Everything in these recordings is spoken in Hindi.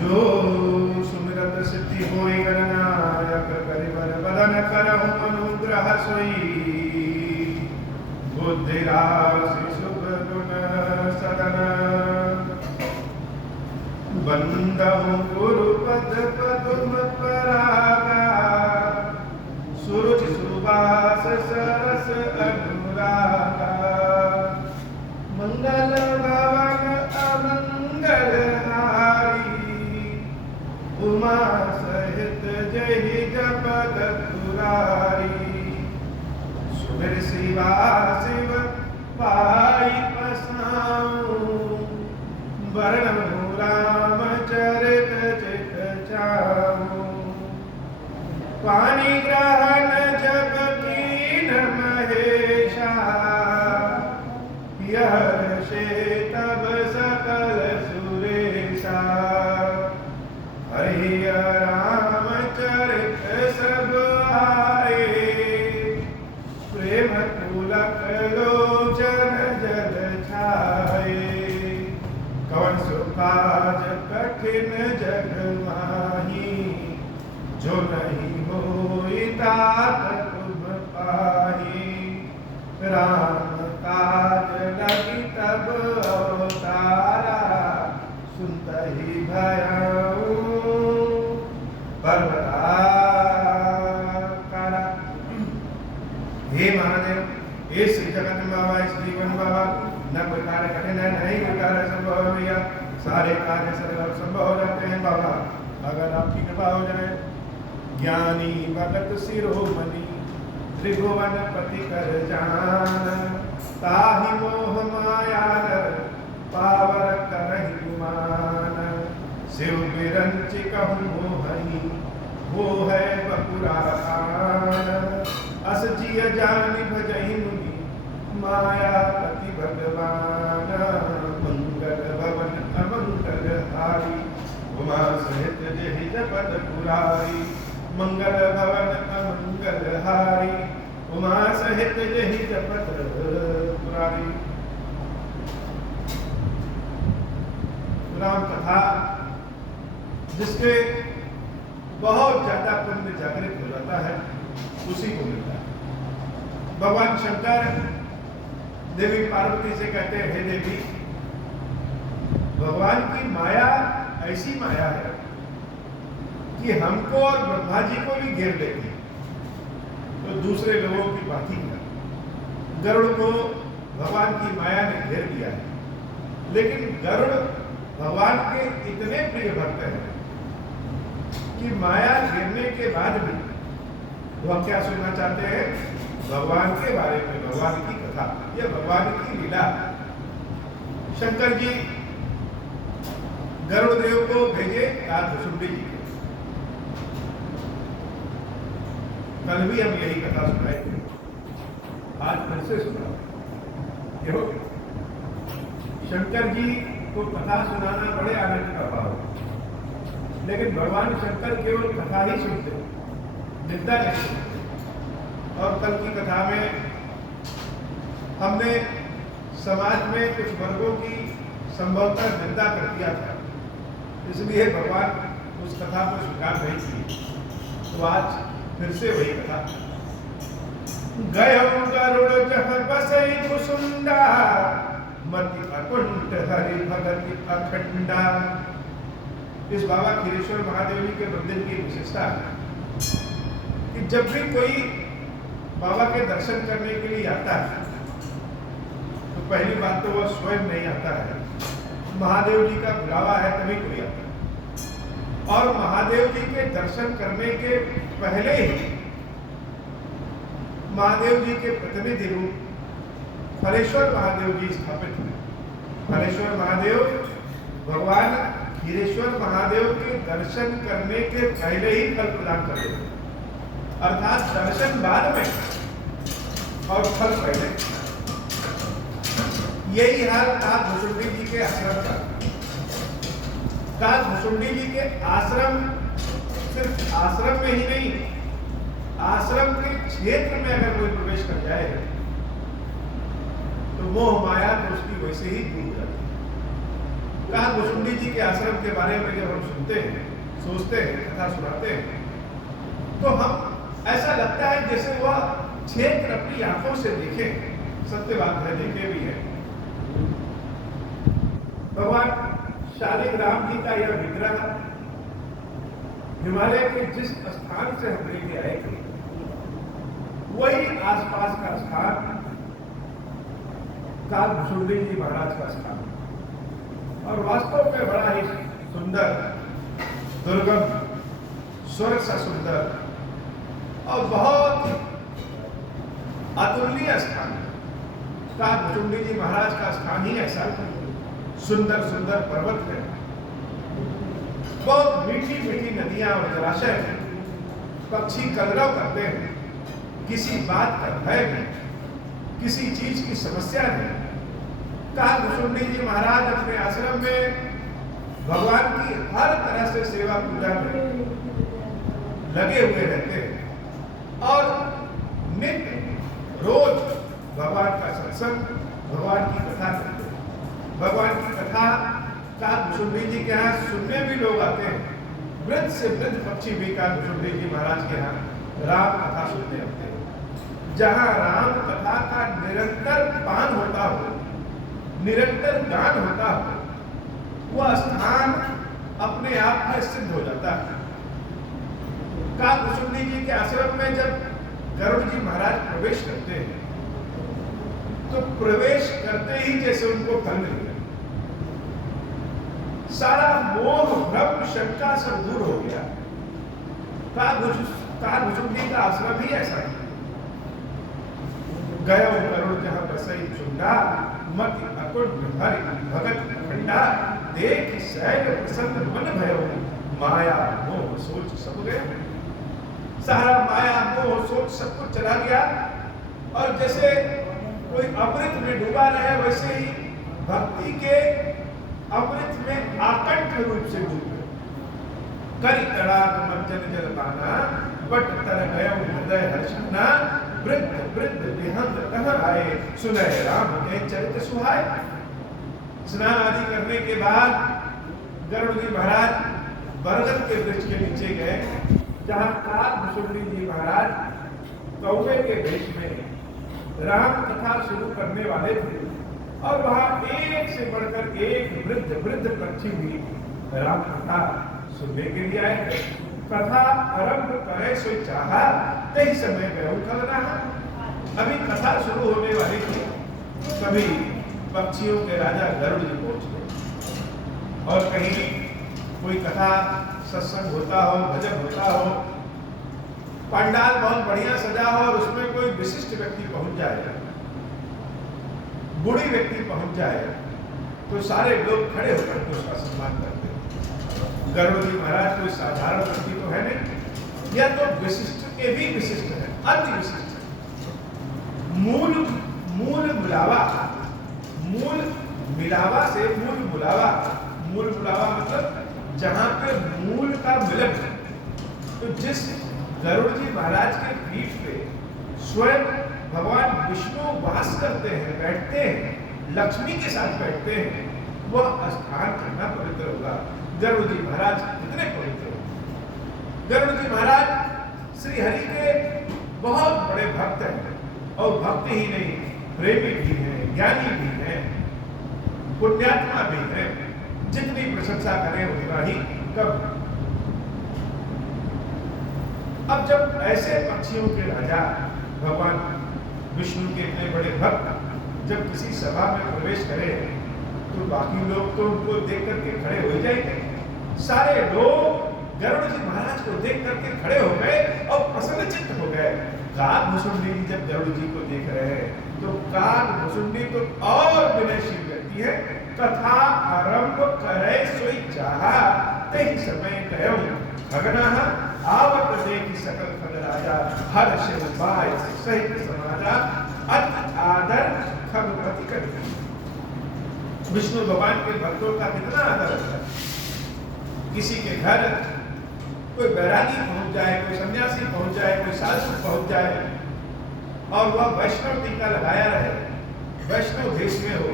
जो सुमिरत सिद्धि होई गणनायक करिबर बदन करहु अनुग्रह सोई बुद्धि राशि शुभ गुण सदन बंदहु गुरु पद पदुम परागा सुरुचि सुबास सरस अनुरागा मंगल भवन अमंगल उमा सहित जहि जपद तुरारी सुमिर शिवा शिव पाई पसाऊं वर्णमु राम चरित चित चाऊं पानी ग्रहण जब कीन महेशा यह से तब सकल सुरेशा हरि रामचरित सब आए प्रेम पुलक लोचन जल छाए कवन सुकाज कठिन जग माही जो नहीं होई तात तुम पाही राम काज लगी तब अवतारा सुनत ही भयऊ पर्वताकारा। हे महादेव, हे श्री जगत बाबा, इस जीवन बाबा, न कोई कार्य कठिन है, नहीं कोई कार्य संभव है भैया, सारे कार्य सर्व संभव हो जाते हैं बाबा अगर आपकी कृपा हो जाए। ज्ञानी भगत शिरोमणि त्रिभुवन पति कर जान ताहि मोह माया पावर करहि गुमान शिव बिरंच कहूँ मोहनी वो है बपुरान अस जिय जानि भजहि मुनि माया पति भगवान मंगल भवन अमंगल हारी उमा सहित जहि जपद पुरारी मंगल भवन अमंगल हारी उमा सहित जहि जपद पुरारी। राम कथा जिसके बहुत ज्यादा पुण्य जागृत हो जाता है उसी को मिलता है। भगवान शंकर देवी पार्वती से कहते हैं, हे देवी, भगवान की माया ऐसी माया है कि हमको और ब्रह्मा जी को भी घेर लेती है, तो दूसरे लोगों की बात ही क्या। गरुड़ को भगवान की माया ने घेर दिया है, लेकिन गरुड़ भगवान के इतने प्रिय भक्त हैं कि माया गिरने के बाद भी वो हम क्या सुनना चाहते हैं? भगवान के बारे में, भगवान की कथा, यह भगवान की लीला। शंकर जी गरुड़ देव को भेजे कालभुसुंडी जी को। कल भी हम यही कथा सुनाए थे, आज फिर से सुना। देखो, शंकर जी को कथा सुनाना बड़े आनंद का भाव है, लेकिन भगवान शंकर केवल कथा ही सुनते, निंदा नहीं सुनते। और कल की कथा में हमने समाज में कुछ वर्गों की संभवतः निंदा कर दिया था, इसलिए भगवान उस कथा को स्वीकार नहीं किए। तो आज फिर से वही कथा। गयो गरुड़ जह बसई कुसुंडा मति अकुंठ हरि भगति अखंडा। इस बाबा खीरेश्वर महादेव जी के मंदिर की विशेषता है कि जब भी कोई बाबा के दर्शन करने के लिए आता है तो पहली बात तो वह स्वयं नहीं आता है, महादेव जी का बुलावा है तभी कोई आता है। और महादेव जी के दर्शन करने के पहले ही महादेव जी के प्रतिनिधि रूप फलेश्वर महादेव जी स्थापित हुए। फलेश्वर महादेव भगवान खीरेश्वर महादेव के दर्शन करने के पहले ही फल प्रदान कर देते, अर्थात दर्शन बाद में और फल पहले। यही हाल कालभुसुंडी जी के आश्रम का। कालभुसुंडी जी के आश्रम सिर्फ आश्रम में ही नहीं, आश्रम के क्षेत्र में अगर कोई प्रवेश कर जाए तो मोह माया तो उसकी वैसे ही दूर हो जाती है। काल भुसुंडी जी के आश्रम के बारे में जब हम सुनते हैं, सोचते हैं, कथा सुनाते हैं, तो हम ऐसा लगता है जैसे वह क्षेत्र अपनी आंखों से देखे। सत्य बात है, देखे भी है। भगवान शालिग्राम जी का यह विग्रह हिमालय के जिस स्थान से हम लेके आए थे, वही आसपास का स्थान काल भुसुंडी जी महाराज का स्थान, और वास्तव में बड़ा ही सुंदर, दुर्गम, स्वर्ग सा सुंदर और बहुत अतुलनीय स्थान। काल भुसुंडी जी महाराज का स्थान ही ऐसा सुंदर सुंदर पर्वत है, बहुत मीठी मीठी नदियां और जलाशय हैं, पक्षी कलरव करते हैं, किसी बात का भय नहीं, किसी चीज की समस्या नहीं। काल भुसुंडी जी महाराज अपने आश्रम में भगवान की हर तरह से सेवा पूजा में लगे हुए रहते हैं, और नित्य रोज भगवान का सत्संग, भगवान की कथा करते हैं। भगवान की कथा काल भुसुंडी जी के यहाँ सुनने भी लोग आते हैं। वृद्ध से वृद्ध पक्षी भी काल भुसुंडी जी महाराज के यहाँ राम कथा सुनने आते हैं। जहाँ राम कथा का निरंतर पान होता हो, निरंतर गान होता हो, वह स्थान अपने आप में सिद्ध हो जाता है। काल भुसुंडी जी के आश्रम में जब गरुड़ जी महाराज प्रवेश करते हैं, तो प्रवेश करते ही जैसे उनको तंग लिया, सारा मोह भ्रम शंका सब दूर हो गया। काल भुसुंडी का आश्रम ही ऐसा है। गयो गरुड़ जहां बसई चुंडा, मति अकुंठ हरि भगत खंडा, देख सहज प्रसन्न मन भयो, माया मोह सोच सब गया। सारा माया मोह सोच सब कुछ चला गया, और जैसे कोई अमृत में डूबा रहे, वैसे ही भक्ति के अमृत में आकंठ रूप से डूब गए। करी तड़ाक मंजन जल पाना, बट तर गयो हृदय हर्षना, वृद्ध वृद्ध देहंत कह आए, सुनय राम के चरित सुहाए। स्नान आदि करने के बाद गरुड़ जी महाराज बरगद के वृक्ष के नीचे गए, जहाँ काल भुसुंडी जी महाराज कौवे के वेश में राम कथा शुरू करने वाले थे, और वहाँ एक से बढ़कर एक वृद्ध वृद्ध पक्षी भी राम कथा सुनने के लिए आए थे। कथा आरंभ करे सो चाहा, कई समय में खल रहा। अभी कथा शुरू होने वाली थी, कभी पक्षियों के राजा गरुड़ जी पहुंच गए, और कहीं कोई कथा सत्संग होता हो, भजन होता हो, पंडाल बहुत बढ़िया सजा हो, और उसमें कोई विशिष्ट व्यक्ति पहुंच जाए, बूढ़ी व्यक्ति पहुंच जाए, तो सारे लोग खड़े होकर के उसका सम्मान करते हैं। गरुड़ जी महाराज कोई साधारण व्यक्ति तो है नहीं, यह तो विशिष्ट के भी विशिष्ट है, अति विशिष्ट है। मूल मिलावा, मूल मिलावा से मूल बुलावा। मूल बुलावा मतलब जहां पे मूल का मिलन है। तो जिस गरुड़ जी महाराज के पीठ पे स्वयं भगवान विष्णु वास करते हैं, बैठते हैं, लक्ष्मी के साथ बैठते हैं, वह स्थान कितना पवित्र होगा। गरुड़ जी महाराज कितने पवित्र होंगे। गरुड़ जी महाराज श्री हरि के बहुत बड़े भक्त हैं, और भक्त ही नहीं, प्रेमी भी हैं, ज्ञानी भी हैं, पुण्यात्मा भी हैं। जितनी प्रशंसा करें उतना ही कम। अब जब ऐसे पक्षियों के राजा भगवान विष्णु के इतने बड़े भक्त जब किसी सभा में प्रवेश करें, तो बाकी लोग तो उनको देख करके खड़े हो जाएंगे। सारे लोग गरुड़ जी महाराज को देख करके खड़े हो गए और प्रसन्नचित्त हो गए। काल भुसुंडी जी जब गरुड़ जी को देख रहे हैं, तो काल भुसुंडी तो और विनयशील व्यक्ति है। कथा आरंभ करे सोई चाहा, तेहि समय गयो भगना, आवत देखी सकल खग राजा, हर शिव बाय सहित समाजा, अति आदर खगपति कर। विष्णु भगवान के भक्तों का कितना आदर होता है। किसी के घर कोई बैरागी पहुंच जाए, कोई सन्यासी पहुंच जाए, कोई साधु पहुंच जाए, और वह वैष्णव टीका लगाया रहे, वैष्णव भेष में हो,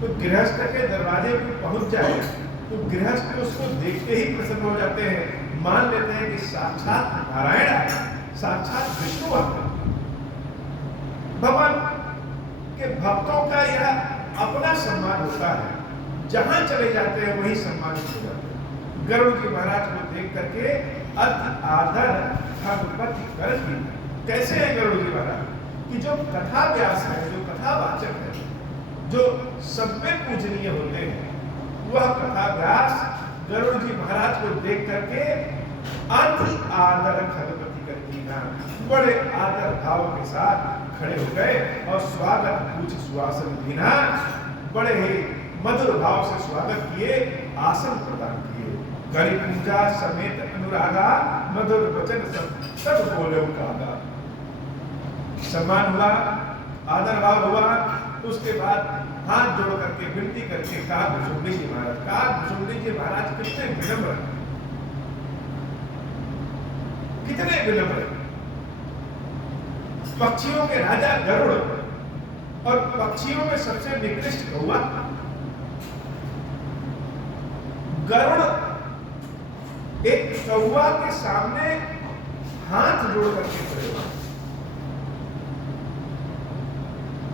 तो गृहस्थ के दरवाजे पर पहुंच जाए तो गृहस्थ उसको देखते ही प्रसन्न हो जाते हैं, मान लेते हैं कि साक्षात नारायण आए, साक्षात विष्णु आए। भगवान के भक्तों का यह अपना सम्मान होता है, जहां चले जाते हैं वही सम्मानित हो जाते हैं। गरुड़ जी महाराज को देख करके अति आदर भगवती कर दी। कैसे है गरुड़ जी महाराज कि जो कथा व्यास है, जो कथावाचक है, जो सब में पूजनीय होते हैं, वह कथा व्यास गरुड़ जी महाराज को देख करके अति आदर भगवती कर दी ना, बड़े आदर भाव के साथ खड़े हो गए और स्वागत पूछ सुआसन दीना, बड़े ही मधुर भाव से स्वागत किए, आसन प्रदान किए। गरी पूजा समेत अनुरागा, मधुर वचन सब बोले कागा। सम्मान हुआ, आदर भाव हुआ। उसके बाद हाथ जोड़ करके विनती करके कहा भुसुंडी जी महाराज, कहा भुसुंडी जी महाराज कितने विनम्र, कितने विनम्र। पक्षियों के राजा गरुड़ और पक्षियों में सबसे निकृष्ट कौवा। गरुड़ एक कौवा के सामने हाथ जोड़ करके खड़े हुआ,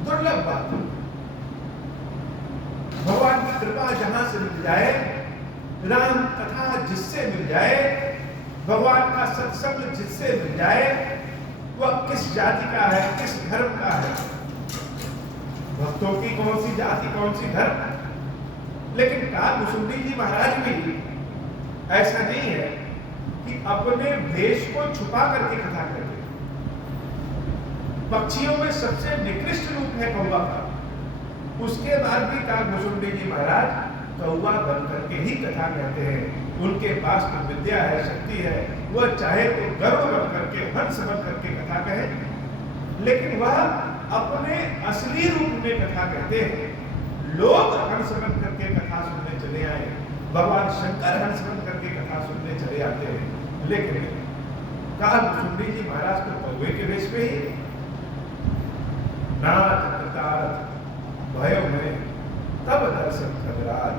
दुर्लभ बात। भगवान की कृपा जहां से मिल जाए, राम कथा जिससे मिल जाए, भगवान का सत्संग जिससे मिल जाए, वह किस जाति का है, किस धर्म का है। भक्तों की कौन सी जाति, कौन सी धर्म। लेकिन कहा भुसुंडी जी महाराज भी ऐसा नहीं है कि अपने भेष को छुपा करके कथा करते। पक्षियों में सबसे निकृष्ट रूप है कौवा का, उसके बाद भी कहा भुसुंडी जी महाराज कौवा बन करके ही कथा कहते हैं। उनके पास तो विद्या है, शक्ति है, वह चाहे तो गरुड़ बन करके, हंस बन करके कथा कहे, लेकिन वह अपने असली रूप में कथा कहते हैं। लोग हंस बन करके कथा सुनने चले आए, भगवान शंकर हंस बन करके कथा सुनने चले आते हैं, लेकिन कहा भुसुंडी जी महाराज को कौवे के वेश में ही नाथ कृतार्थ भयो में तब दर्शन खगराज।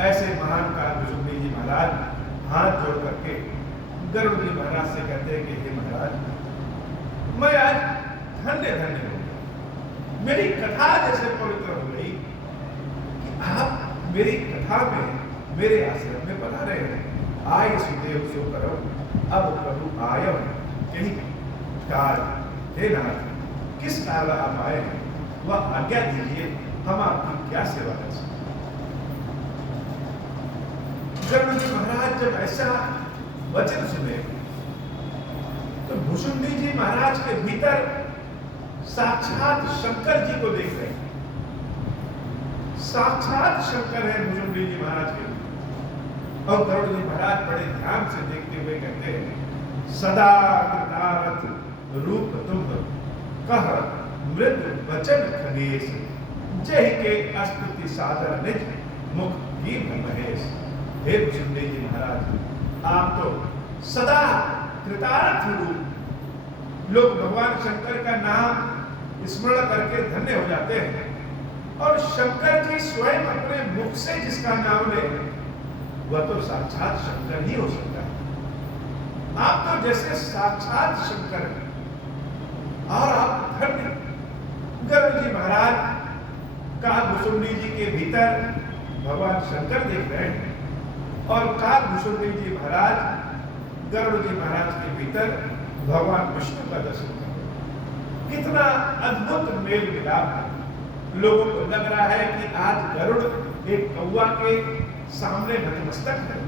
ऐसे महान काल भुसुंडी जी महाराज हाथ जोड़ करके गरुड़ जी महाराज से कहते हैं कि हे महाराज, मैं आज धन्य धन्य हो गया, मेरी कथा जैसे पवित्र हो गई कि आप मेरी कथा में, मेरे आश्रम में बना रहे हैं। आय सुदेव सो करो, अब प्रभु आयम यही काल, हे नाथ किस काल आप आए हैं, वह आज्ञा दीजिए, हम आपकी क्या सेवा कर सकते। गरुड़ जी महाराज जब ऐसा वचन सुने तो भुसुंडी जी महाराज के भीतर साक्षात शंकर जी को देख रहे हैं। साक्षात शंकर है भुसुंडी जी महाराज के। और गरुड़ जी महाराज बड़े ध्यान से देखते हुए कहते हैं, सदा कृतार्थ रूप तुम कह मृद वचन खगेश, जय के अस्तुति सादर निज मुख की महेश। हे भुसुंडी जी महाराज, आप तो सदा कृतार्थ रूप, लोग भगवान शंकर का नाम स्मरण करके धन्य हो जाते हैं, और शंकर जी स्वयं अपने मुख से जिसका नाम ले वह तो साक्षात शंकर ही हो सकता है। आप तो जैसे साक्षात शंकर हैं और आप धन्य। गरुड़ जी महाराज का भुसुंडी जी के भीतर भगवान शंकर देख रहे हैं, और का भुसुंडी जी महाराज गरुड़ जी महाराज के भीतर भगवान विष्णु का दर्शन कर रहे हैं। कितना अद्भुत मेल मिलाप है। लोगों को लग रहा है कि आज गरुड़ एक कौवा के सामने नतमस्तक है,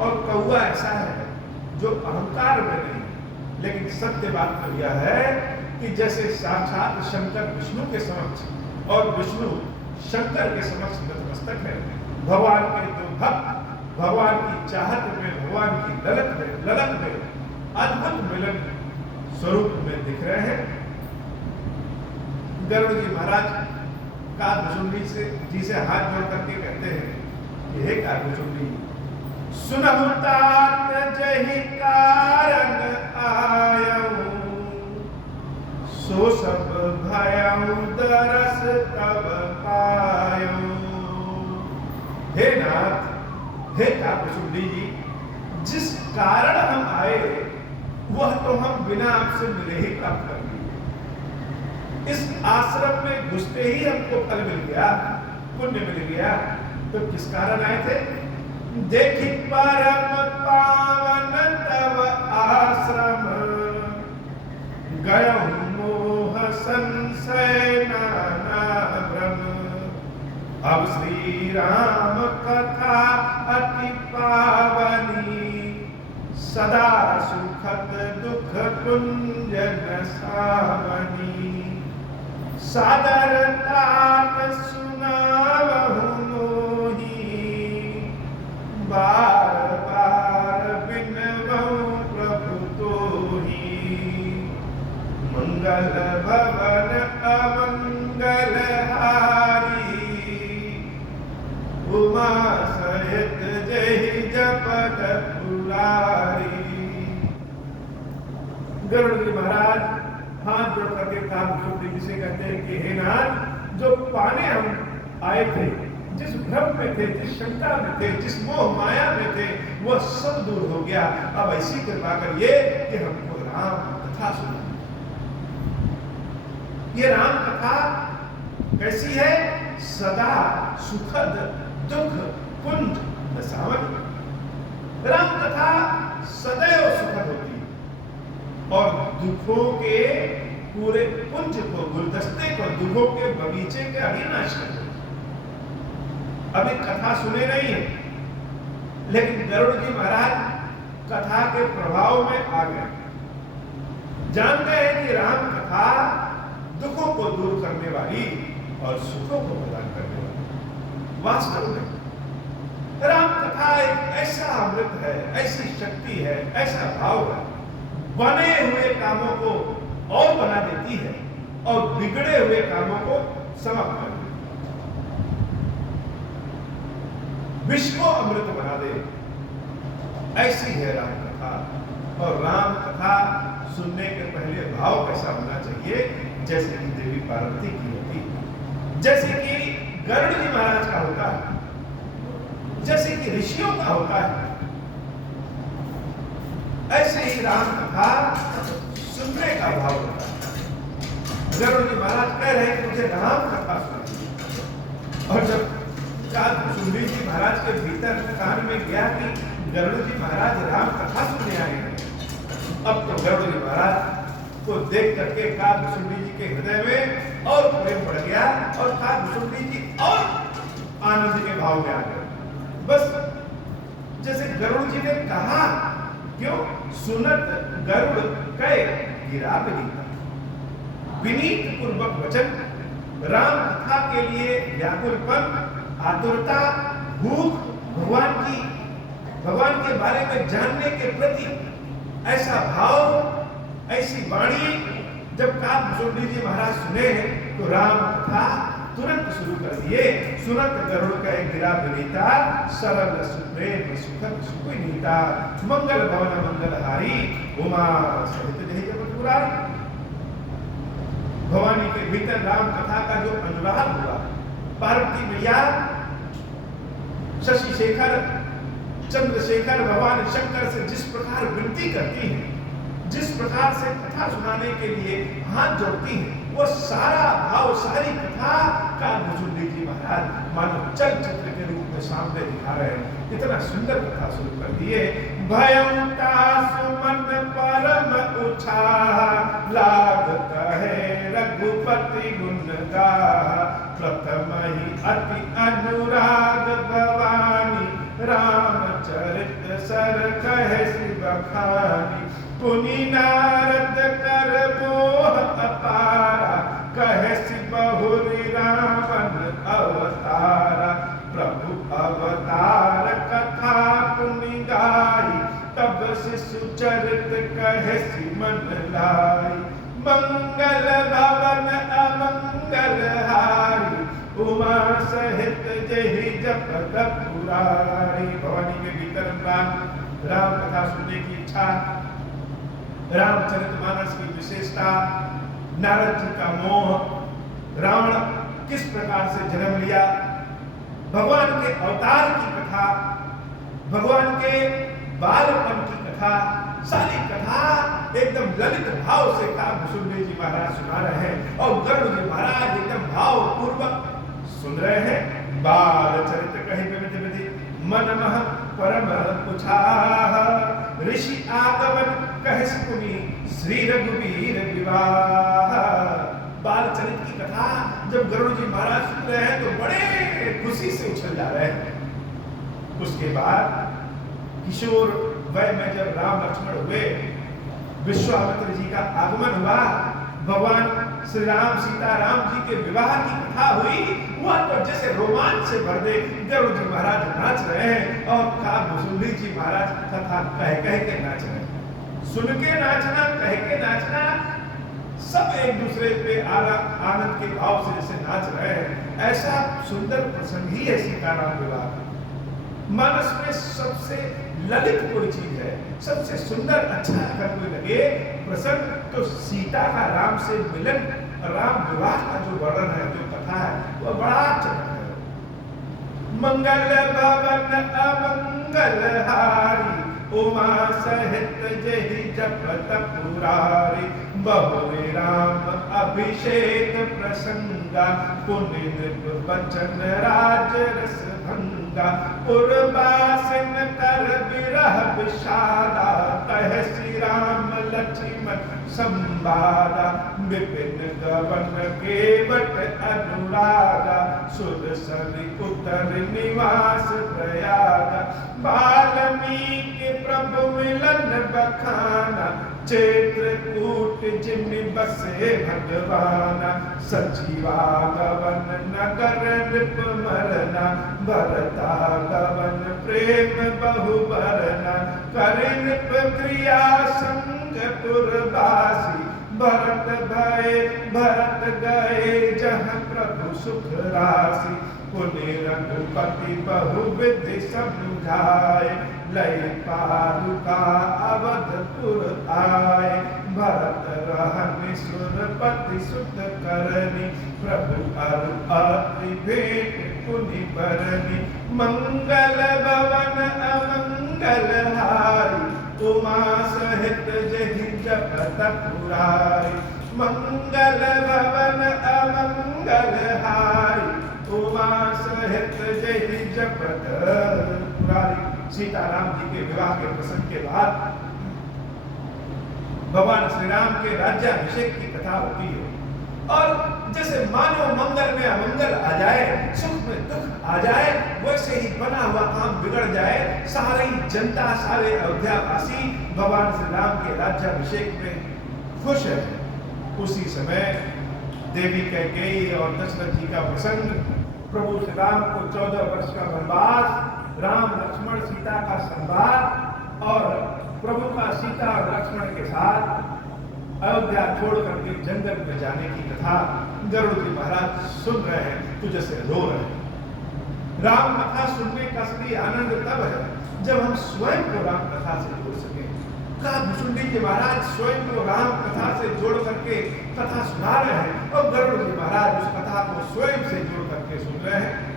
और कौवा ऐसा है जो अहंकार में नहीं, लेकिन सत्य बात तो यह है कि जैसे साक्षात शंकर विष्णु के समक्ष और विष्णु शंकर के समक्ष नतमस्तक है। भगवान के दो भक्त भगवान की चाहत में, भगवान की ललक में अद्भुत मिलन स्वरूप में दिख रहे हैं। गरुड़ जी महाराज का भुसुंडी जी से हाथ जोड़ करके कहते हैं कि हे का भुसुंडी, सुनहु तात जहि कारण आयऊ, सो सब भयऊ दरस तब पायऊ। हे नाथ, हे काकभुसुंडी जी, जिस कारण हम आए वह तो हम बिना आपसे मिले ही प्राप्त कर लिए। इस आश्रम में घुसते ही हमको फल मिल गया, पुण्य मिल गया। तो किस कारण आए थे? देखी परम पावन तव आश्रम, गयो मोह संशय नाना भ्रम। अब श्री राम कथा अति पावनी, सदा सुखद दुख कुंजन सावनी। सादर तात सुनावहु मोही, बार बार बिनवहु प्रभु तोही। मंगल भवन अमंगल हारी, उमा सहित जहि जपत पुरारी। गरुड़ जी महाराज हाथ जोड़ करके काकभुसुंडी जी से कहते हैं कि हे नाथ, जो पाने हम आए थे, जिस भ्रम में थे, जिस शंका में थे, जिस मोह माया में थे, वह सब दूर हो गया। अब ऐसी कृपा करिए कि हमको राम कथा सुना। ये राम कथा कैसी है? सदा सुखद दुख कुंज सावनी। राम कथा सदैव सुखद होती है और दुखों के पूरे कुंज को, गुलदस्ते को, दुखों के बगीचे के अविनाश कर देती। अभी कथा सुने नहीं है, लेकिन गरुड़ जी महाराज कथा के प्रभाव में आ गए। जानते हैं कि राम कथा दुखों को दूर करने वाली और सुखों को प्रदान करने वाली। वास्तव में राम कथा एक ऐसा अमृत है, ऐसी शक्ति है, ऐसा भाव है, बने हुए कामों को और बना देती है और बिगड़े हुए कामों को समाप्त कर देती है। विश्व को अमृत बना दे, ऐसी है राम कथा। और राम कथा सुनने के पहले भाव कैसा होना चाहिए? जैसे कि देवी पार्वती की होती है, जैसे कि गरुड़ जी महाराज का होता है, जैसे कि ऋषियों का होता है। ऐसे ही राम कथा सुनने का भाव होता है। गरुड़ जी महाराज कह रहे हैं कि मुझे राम कथा सुनिए। और जब काकभुसुंडी जी महाराज के भीतर कान में गया कि गरुड़ जी महाराज राम कथा सुनने आए हैं, अब तो गरुड़ जी महाराज को देख करके काकभुसुंडी जी के हृदय में और प्रेम बढ़ गया और काकभुसुंडी जी और आनंद के भाव में आ गए। बस जैसे गरुड़ जी ने कहा, क्यों? सुनत गरुड़ कहे गिरा विनीता। विनीत पूर्वक वचन, राम कथा के लिए व्याकुलपन, आतुरता, भूख, भगवान के बारे में जानने के प्रति ऐसा भाव, ऐसी वाणी जब काकभुसुंडी जी महाराज सुने तो राम कथा तुरंत शुरू कर दिए। सुनत गरुड़ कहे गिरा विनीता, सरल सुप्रेम सुखद सुखनीता। मंगल भवन मंगलहारी, उमा सहित जहि जपत पुरारी। भवानी के भीतर राम कथा का जो अनुराग हुआ, पार्वती मैया शशि शेखर, चंद्रशेखर भगवान शंकर से जिस प्रकार विनती करती हैं, जिस प्रकार से कथा सुनाने के लिए हाथ जोड़ती हैं, वो सारा भाव, सारी कथा काकभुसुंडी जी महाराज मानो चलचित्र के रूप में सामने दिखा रहे हैं। इतना सुंदर कथा शुरू कर दिए। भयंता सुमन परम उछाह, लागत है रघुपति गुण गाहा। प्रथम ही अति अनुराग भवानी, रामचरित सर कहे शिव बखानी। पुनि नारद कर मोह अपारा, कहे बहुरी रावण अवतारा। प्रभु अवतार कथा पुनि गाई, तब शिशु चरित कहे मन लाई। मंगल भवन अमंगल हारी, उमा सहित जहि जपत पुरारी। भवानी के भीतर राम कथा सुनने की इच्छा, रामचरितमानस की विशेषता, नारद जी का मोह, रावण किस प्रकार से जन्म लिया, भगवान के अवतार की कथा, भगवान के बालपन की कथा, सारी कथा एकदम ललित भाव से काव्यसुंदरी जी महाराज सुना रहे हैं और गरुड़ जी महाराज एकदम भाव पूर्वक सुन रहे हैं। बाल चरित्र कही विविध विधि मन मह परम कुछाह, ऋषि आगमन कह सुनी श्री रघुवीर विवाह। बाल चरित्र की कथा जब गरुड़ जी महाराज सुन रहे हैं तो बड़े खुशी से उछल जा रहे हैं। उसके बाद किशोर वय में जब राम लक्ष्मण हुए, विश्वामित्र जी का आगमन हुआ, भगवान श्री राम सीता राम जी के विवाह की कथा हुई, वह तो जैसे रोमांच से भर दे। गरुड़ जी महाराज नाच रहे हैं और काव्यसुंदरी जी महाराज कथा कह कह के नाच रहे हैं। सुन के नाचना, कह के नाचना, सब एक दूसरे पे आनंद के भाव से जैसे नाच रहे हैं। ऐसा सुंदर प्रसंग ही है सीताराम विवाह का। मानस में सबसे ललित कोई चीज है, सबसे सुंदर अच्छा अगर कोई लगे प्रसंग तो सीता का राम से मिलन, राम विवाह का जो वर्णन है, जो कथा है, वह बड़ा चमक है। मंगल भवन अमंगल हारी, उमा सहित जहि जपत पुरारी, बहुरे राम अभिषेक प्रसंगा, पुण्य नृप बचन राज रस भंगा, पुरबासिन कर विरह विषादा, कह श्री राम लक्ष्मण संवादा, विपिन गवन केवट अनुरागा, सुरसर उतर निवास प्रयागा, वाल्मीकि प्रभु मिलन बखाना, चित्रकूट जिमि बसे भगवाना, सजीवा गवन नगर नृप मरना, भरता गवन प्रेम बहु बरना, कर नृप क्रिया संग पुरवासी, भरत गए जहाँ प्रभु सुख राशि, पुनि रघुपति बहुविधि समझाए, लय पादुका अवधपुर आए, भरत रहनि सुरपति सुत करनी, प्रभु अरु अति भेंट पुनि बरनी, मंगल भवन अमंगल हारी, उमा सहित जहि जपत पुरारी, मंगल भवन अमंगल हारी, उमा सहित जहि जपत पुरारी। सीताराम जी के विवाह के प्रसंग के बाद भगवान श्री राम के राज्याभिषेक की कथा होती है और जैसे मानो मंगल में अमंगल आ जाए, सुख में दुख आ जाए, वैसे ही बना हुआ काम बिगड़ जाए। सारी जनता, सारे अयोध्यावासी भगवान श्री राम के राज्याभिषेक में खुश है। उसी समय देवी कैकेयी और दशरथ जी का प्रसंग, प्रभु श्री राम को 14 वर्ष का वनवास, राम लक्ष्मण सीता का संवाद और प्रभु का सीता और लक्ष्मण के साथ अयोध्या छोड़ करके जंगल में जाने की कथा गरुड़ जी महाराज सुन रहे हैं, तो जैसे रो रहे हैं। राम कथा सुनने का असली आनंद तब है जब हम स्वयं को राम कथा से जोड़ सके। काव्यसुंदरी जी महाराज स्वयं को राम कथा से जोड़ करके कथा सुना रहे हैं और गरुड़ जी महाराज उस कथा को स्वयं से जोड़ करके सुन रहे हैं।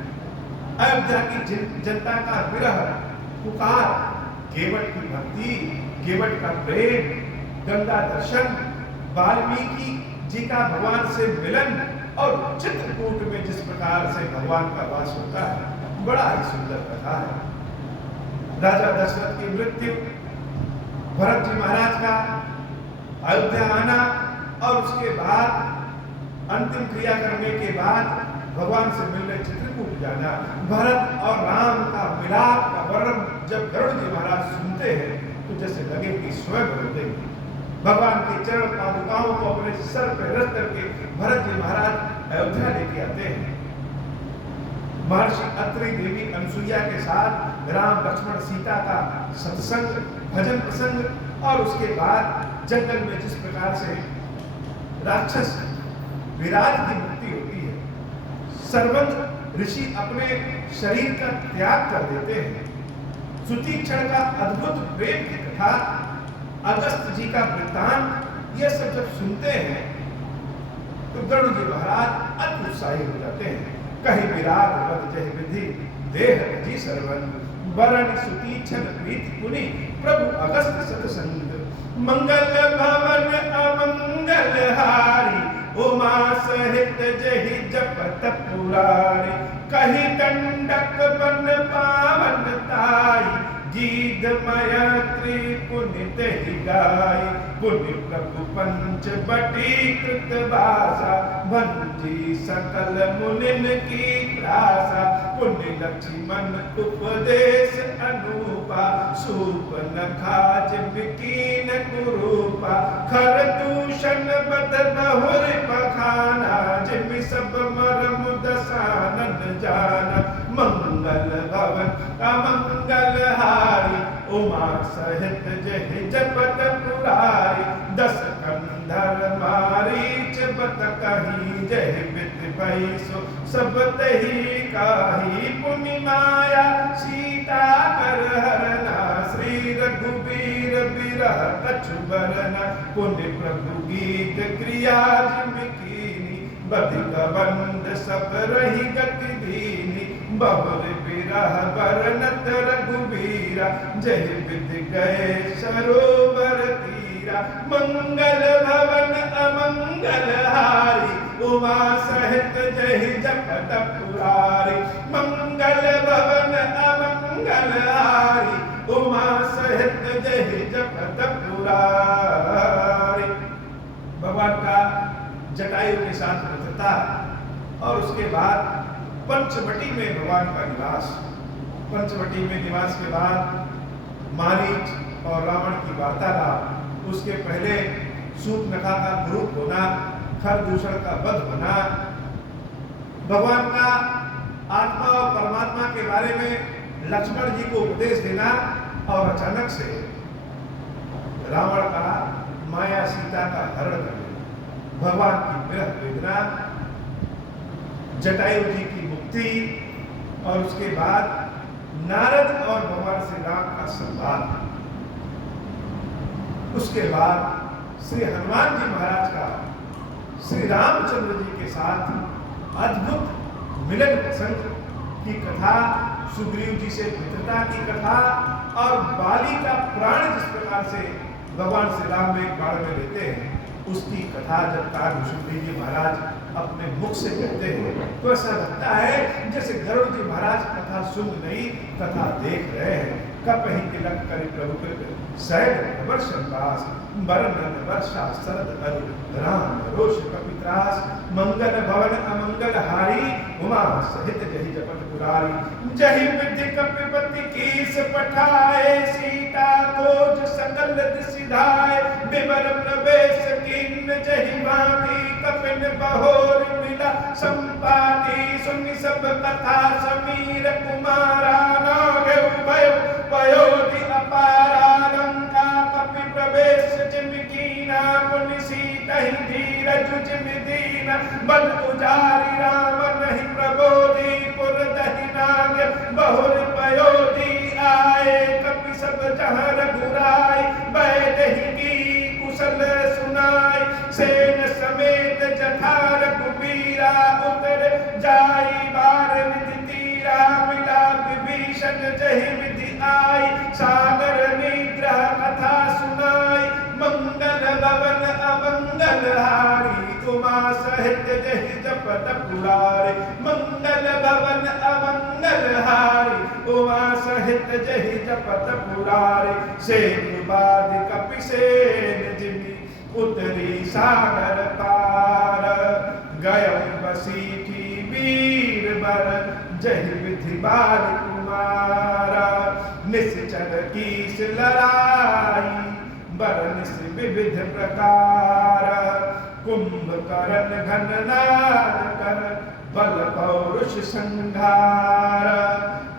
अयोध्या की जनता का विरह, पुकार, केवट की भक्ति, केवट का प्रेम, गंगा दर्शन, वाल्मीकि जी का भगवान से मिलन और चित्रकूट में जिस प्रकार से भगवान का वास होता है, बड़ा ही सुंदर कथा है। राजा दशरथ की मृत्यु, भरत जी महाराज का अयोध्या आना और उसके बाद अंतिम क्रिया करने के बाद भगवान से मिलने चित्रकूट जाना, भरत और राम का मिलाप का वर्णन जब गरुड़ जी महाराज सुनते हैं तो जैसे लगे कि स्वयं रोते हैं। भगवान के चरण पादुकाओं को अपने सर पर रख करके भरत जी महाराज अयोध्या लेके आते हैं। महर्षि अत्रि देवी अनुसुईया के साथ राम लक्ष्मण सीता का सत्संग, भजन प्रसंग और उसके बाद जंगल में जिस प्रकार से राक्षस विराट की मुक्ति होती है, सर्वंग ऋषि अपने शरीर का त्याग कर देते हैं। सुतीक्षण का अद्भुत प्रेम की कथा, अगस्त जी का वृत्तांत, ये सब जब सुनते हैं तो गरुड़ जी महाराज अति उत्साही हो जाते हैं। कहीं विराट बद जय विधि देह जी सर्वन वरण सुती छन प्रीति पुनि प्रभु अगस्त सतसंग मंगल भवन अमंगल हारी उमा सहित जहि जपत पुरारी कही दंडक बन पावन ताई गीत मय त्रिपुनित ही गाय पुण्य प्रभु पंच बटी कृत भाषा भंजी सकल मुनिन की त्रासा पुण्य लक्ष्मण उपदेश अनुपा सूप नखा जिमकीन कुरूपा खर दूषण बद बहुर पखाना जिम सब मरम दसानन जाना मंगल भवन अमंगल हारी उमा सहित जहि जपत पुरारी दस कंधर मारीच बत कही जय बित पैसो सब तही काही पुनि माया सीता कर हरना श्री रघुबीर बिरह कछु बरना पुण्य प्रभु गीत क्रिया जिमकीनी बधिक बंद सब रही गति दीनी बहुर बिरह बरनत रघुबीरा जय विधि गए सरोवर तीरा मंगल भवन अमंगल हारी उमा सहित जय जपत पुरारी मंगल भवन अमंगल हारी उमा सहित जय जपत पुरारी। भगवान का जटायु के साथ मित्रता और उसके बाद पंचवटी में भगवान का निवास। पंचवटी में निवास के बाद मारीच और रावण की वार्तालाप, उसके पहले शूर्पणखा का कुरूप होना, खरदूषण का वध होना, भगवान का आत्मा और परमात्मा के बारे में लक्ष्मण जी को उपदेश देना और अचानक से रावण का माया सीता का हरण कर देना, भगवान की विरह वेदना, जटायु जी की मुक्ति और उसके बाद नारद और भगवान श्री राम का संवाद। उसके बाद श्री हनुमान जी महाराज का श्री रामचंद्र जी के साथ अद्भुत मिलन प्रसंग की कथा, सुग्रीव जी से मित्रता की कथा और बाली का प्राण जिस प्रकार से भगवान श्री राम एक बाण में लेते हैं, उसकी कथा जब काग जी महाराज अपने मुख से कहते हैं तो ऐसा लगता है जैसे गरुड़ जी महाराज कथा सुन नहीं कथा देख रहे हैं। कपहि तिलक करि प्रभु कृत सैद वर्षन दास वर्णन वर्षा शरद अरु राम रोष कपित्रास मंगल भवन अमंगल हारी उमा सहित जहि जपत पुरारी जहि विधि कपिपति कीस पठाए सीता खोज सकल दिसिधाय विवर प्रवेश किन्न जहि भांति कपिन बहोर मिला संपाति सुनि सब कथा समीर कुमारा नागे भयो पयोधि अपारा लंका कपि प्रवेश जिमकीना पुनि सीता ही धीरज जिम दीना बल उजारी राम नहीं प्रबोधि पुर दहि नागे बहुर पयोधि आए कपि सब जहाँ रघुराई बैदहि की कुशल सुनाई सेन समेत जथा रघुबीरा उतर जाई बार निधि तीरा मिला विभीषण जहि विधि आई सागर निग्रह कथा सुनाई मंगल भवन अमंगल हारी उमा सहित जहि जपत पुरारी मंगल भवन अमंगल हारी उमा सहित जहि जपत पुरारी सेनुबाद कपिसेन जिमि उतरी सागर पार गयं बसीठी वीर बर जहि विधि बाल कुमारा निश्चर कीस लड़ाई बरनिस विविध प्रकार कुंभकर्ण घननाद कर बल पौरुष संघार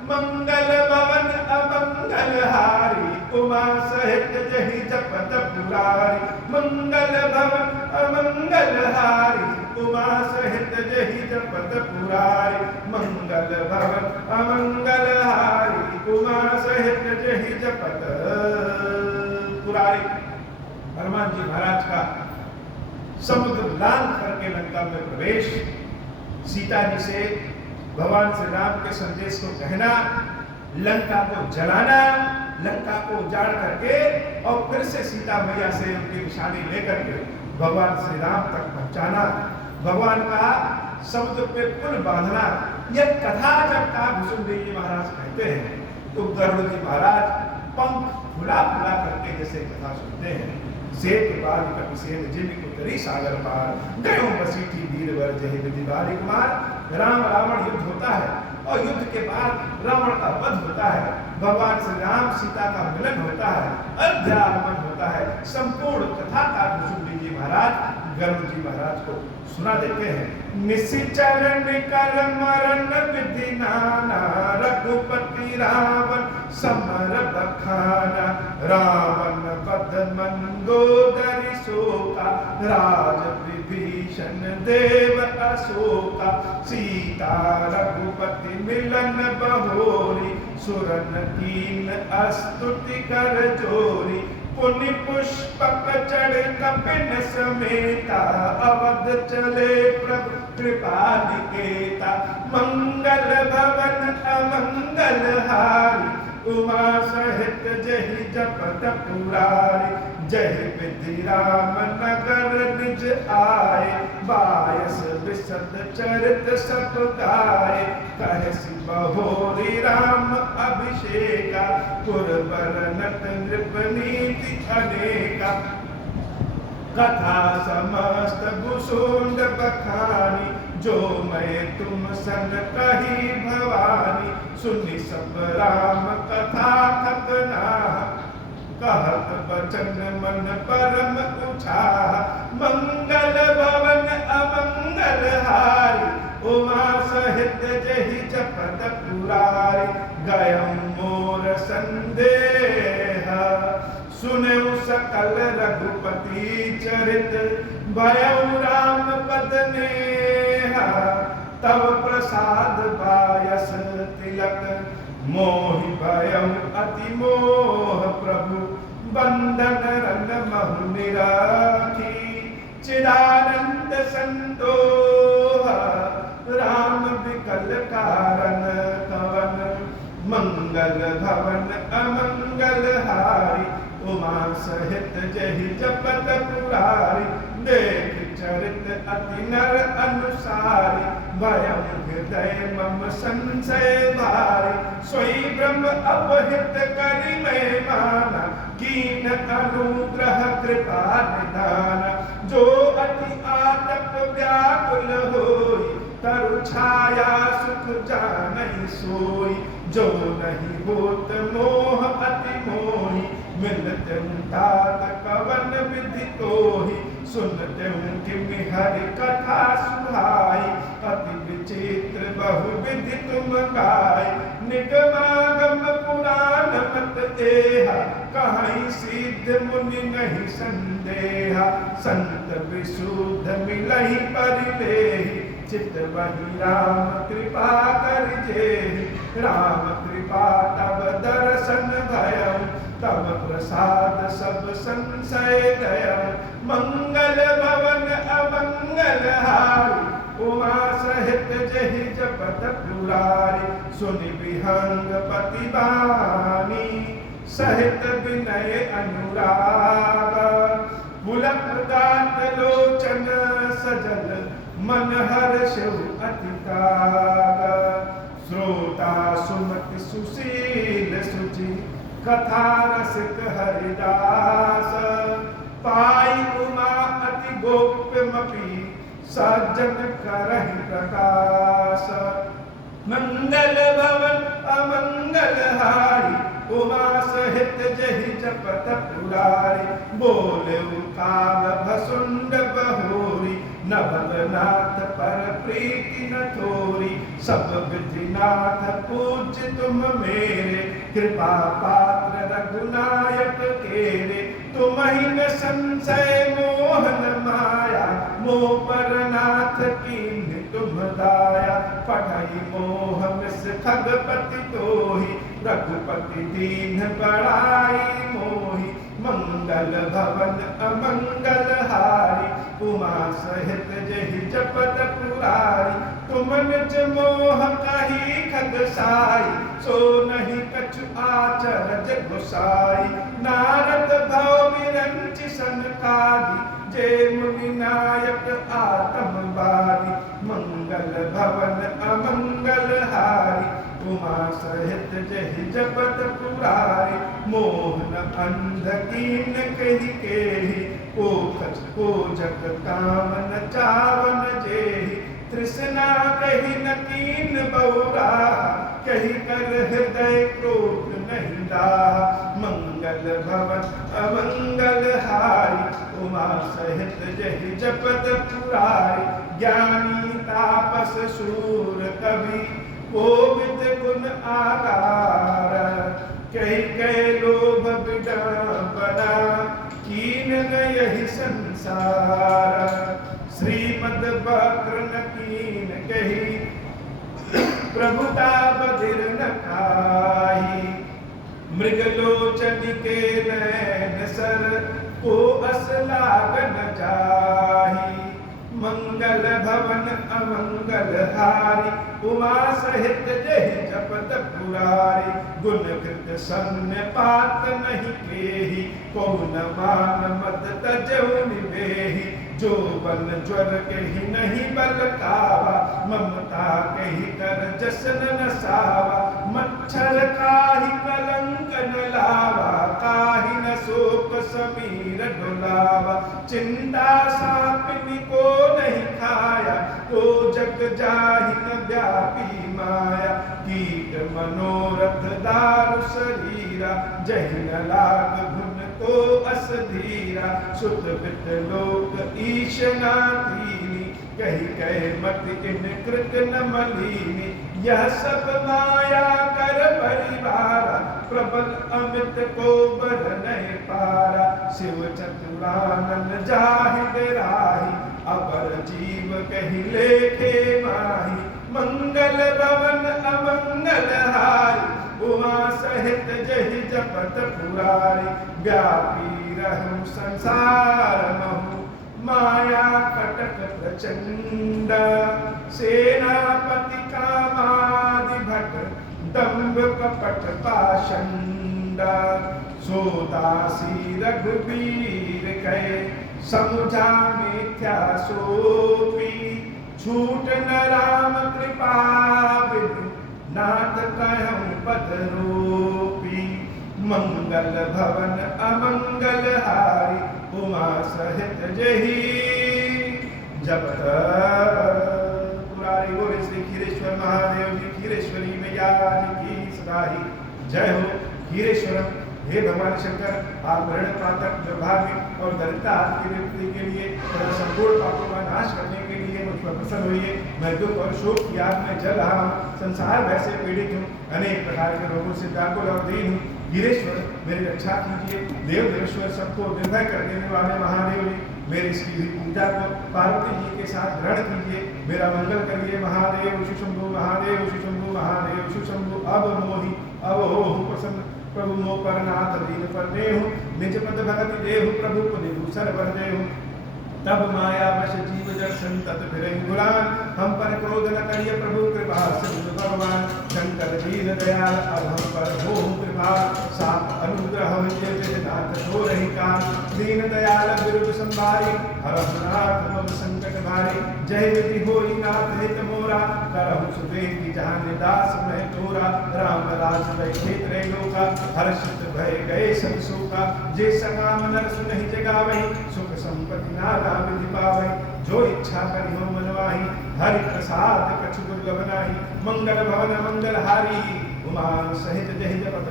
मंगल भवन अमंगल हारी उमा सहित जहि जपत पुरारी मंगल भवन अमंगल हारी उमा सहित जहि जपत पुरारी मंगल भवन अमंगल हारी उमा सहित जहि जपत पुरारी। हनुमान जी महाराज का समुद्र लांघ करके लंका में प्रवेश, सीता जी से भगवान श्री राम के संदेश को कहना, लंका को जलाना, लंका को उजाड़ करके और फिर से सीता मैया से उनकी निशानी लेकर के भगवान श्री राम तक पहुंचाना, भगवान का समुद्र पे पुल बांधना। यह कथा जब काकभूषुंडी जी महाराज कहते हैं तो गरुड़ जी महाराज पंख फुला फुला करके जैसे कथा सुनते हैं। सेत बाल कपिसेन जिन उतरी सागर पार, गयो बसीठी वीरवर जहि विधि बारी कुमार। राम रावण युद्ध होता है और युद्ध के बाद रावण का वध होता है, भगवान श्री राम सीता का मिलन होता है, अयोध्या आगमन होता है। संपूर्ण कथा काकभूषुंडी जी महाराज गरुड़ जी महाराज को सुना देते हैं। निशिचर निकर मरण विधि नाना, रघुपति रावण समर बखाना। रावण वध मंदोदरी शोका, राज विभीषण देव अशोका। सीता रघुपति मिलन बहोरी, सुरन कीन स्तुति कर जोरी। पुनि पुष्पक चढ़ कपिन समेता, अवध चले प्रभु कृपा निकेता। मंगल भवन अमंगल हारी, उमा सहित जहि जपत पुरारी। जहि विधि राम नगर निज आए, बायस विशद चरित सब गाए। कहसि बहोरी राम अभिषेका, पुरवर नट नृप नीति अनेका। कथा समस्त भूषुंड बखानी, जो मैं तुम सन कही भवानी। सुनि सब राम कथा कतना, कहत बचन मन परम उछाह। मंगल भवन अमंगल हारी, उमा सहित जहि जपत पुरारी। गयम मोर संदेह, सुनऊ सकल रघुपति चरित। भयऊ राम पद नेहा, तव प्रसाद बायस तिलक। मोहि भयऊ अति मोह प्रभु, बंधन रन महु निराखी। चिदानंद संतोष राम विकल कारण कवन। मंगल भवन अमंगल हारी, उमा सहित जहि जपत पुरारी। देख चरित अति नर अनुसारी, भयम हृदय मम संशय भारी। सोई ब्रह्म अपहित करि मैं माना, कीन अनुग्रह कृपा निधाना। जो अति आतप व्याकुल होई, तरु छाया सुख जानहि सोई। जो नहीं होत मोह अति मोहि, मिलते तात कवन विधि तोहि। सुनते किमि हरि कथा सुहाई, अति विचित्र बहु विधि तुम गाय। निगमागम पुराण मत एहा, कहीं सिद्ध मुनि नहीं संदेहा। संत विशुद्ध मिलहि परिलेहि, चित वही राम कृपा कर जेहि। राम कृपा तब दर्शन भयउ, तब प्रसाद सब संशय गयउ। मंगल भवन अमंगल हारी, उमा सहित जहि जपत पुरारी। सुनि विहंग पति बानी, सहित विनय अनुराग। पुलक दात लोचन सजल, मन हर्षउ अति ताग। श्रोता सुमति सुशील सुचि, कथा रसिक हरिदास। पाई उमा अति गोप्यमपि, सज्जन करहि प्रकाश। मंगल भवन अमंगल हारी, उमा सहित जहि जपत पुरारी। बोले काग भसुंड बहोरी, नवलनाथ पर प्रीति न थोरी। सब विधिनाथ पूज्य तुम मेरे, कृपा पात्र रघुनायक केरे। तुम ही न संशय मोहन माया, मोह पर नाथ कीन्ह तुम दाया। पढ़ई मोह मिस खगपति तोहि, रघुपति दीन बड़ाई मोहि। मंगल भवन अमंगल हारी, उमा सहित जहि जपत पुरारी। तुम निज मोह कही खगसाई, सो नहीं कछु आचरज गुसाई। नारद भव विरंच सनकादि, जे मुनि नायक आत्मवादी। मंगल भवन अमंगल हारी, उमा सहित जहि जपत पुरारी। मोहन अंध कीन कही केहि, को जग कामन चावन जेहि। तृष्णा कही न कीन बौरा, कही कर हृदय क्रोध नहीं डाहा। मंगल भवन अमंगल हारी, उमा सहित जहि जपत पुरारी। ज्ञानी तापस शूर कवि, कोविद गुण आकार। कही कह लोभ विडंबना, कीन यही संसार। श्रीमद वक्र न कीन कही, प्रभुता बधिर न खाही। मृगलोचन के नैन सर, को अस लाग न जाही। मंगल भवन अमंगल हारी, उमा सहित जहि जपत पुरारी। गुण कृत सन्य पात नहीं केहि, को न मान मद तजौ निवेहि। जो बल ज्वर कही नहीं बल कावा, ममता कही कर जसन न सावा। मच्छर काहि कलंक न लावा, काहि न शोक समीर डुलावा। चिंता सापिनी को नहीं खाया, को जग जाहि न व्यापी माया। कीट मनोरथ दारु शरीरा, जहि न लाग गुण को अस धीरा। सुत वित लोक ईश नातीनी, कही कहे मत इन कृत न मलीनी। यह सब माया कर परिवारा, प्रबल अमित को बर नहीं पारा। शिव चतुरानन जाहि राही, अबर जीव कही लेखे माही। मंगल भवन अमंगल हारी, उमा सहित जहि जपत पुरारी। व्यापी रहु संसार महु, माया कटक प्रचंड। सेनापति कामादि भट, दंभ कपट पाषंड। सोदासी रघुवीर कहे, समुझा मिथ्या सोपी। छूट न राम कृपा बिनु, नाथ कहूँ पद रूपी। मंगल भवन अमंगल हारी, उमा सहित जहि जपत पुरारी। बोले श्री खीरेश्वर महादेव जी, खीरेश्वरी मैया जी की सदाही जय हो। खीरेश्वरम, हे भगवान शंकर, आप मरण पातक दुर्भाग्य और दरिद्रता की निवृत्ति के लिए तथा संपूर्ण पापों का नाश करने के लिए मुझ पर प्रसन्न होइए। मैं दुख और शोक की आग में जल रहा हूँ, संसार वैसे पीड़ित हूँ, अनेक प्रकार के रोगों से व्याकुल और दीन हूँ। गिरीश्वर, मेरी रक्षा कीजिए। देव देवेश्वर, सबको निर्भय कर देने वाले महादेव जी, मेरी इसकी हुई पूजा को पार्वती जी के साथ ग्रहण कीजिए। मेरा मंगल करिए महादेव। शिशंभु महादेव, शिशंभु महादेव, शिशंभु। अब मोहि अब हो प्रसन्न, प्रभु मोह पर नाथ दीन पर देहु। निज पद भगति देहु, प्रभु को निभूषण वर देहु। तब माया वश जीव जड़ संतत फिरे गुलाम। हम पर क्रोध न करिए, प्रभु कृपा सिंधु भगवान। शंकर दीन दयाल, अब हम पर हो कृपा। साप अनुग्रह नाथ हो रही कान। दीन दयाल विरुद्ध संभारी, हरहु नाथ मम संकट भारी। जय विधि होई नाथ हित मोरा, करहु सुबेदी जान दास मैं तोरा। राम राज बैठे त्रैलोका, हर्षित भय गए सब शोका। जे सकाम नर सुनहि जगावहि, सुख संपत्ति नाना विधि पावहि। जो इच्छा करि हो मन माहि, हरि प्रसाद कछु दुर्लभ नाही। मंगल भवन मंगल हारी, उमा सहित जहि जपत